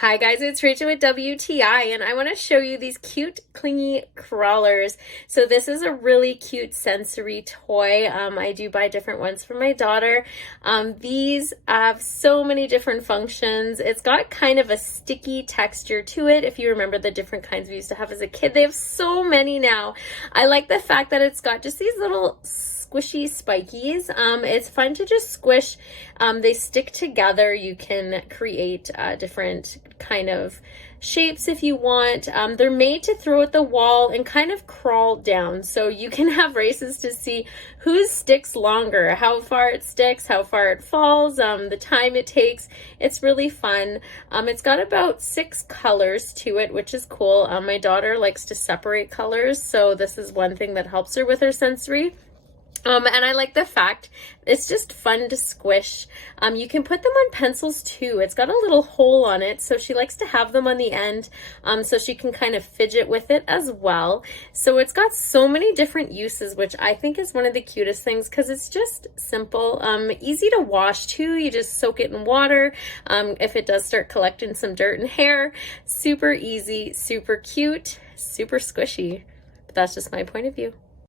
Hi guys, it's Rachel with WTI and I want to show you these cute clingy crawlers. So this is a really cute sensory toy. I do buy different ones for my daughter. These have so many different functions. It's got kind of a sticky texture to it. If you remember the different kinds we used to have as a kid, they have so many now. I like the fact that it's got just these little squishy spikies. It's fun to just squish. They stick together. You can create different kind of shapes if you want. They're made to throw at the wall and kind of crawl down. So you can have races to see whose sticks longer, how far it sticks, how far it falls, the time it takes. It's really fun. It's got about 6 colors to it, which is cool. My daughter likes to separate colors, so this is one thing that helps her with her sensory. And I like the fact it's just fun to squish. You can put them on pencils too. It's got a little hole on it, so she likes to have them on the end so she can kind of fidget with it as well. So it's got so many different uses, which I think is one of the cutest things because it's just simple, easy to wash too. You just soak it in water. If it does start collecting some dirt and hair, super easy, super cute, super squishy. But that's just my point of view.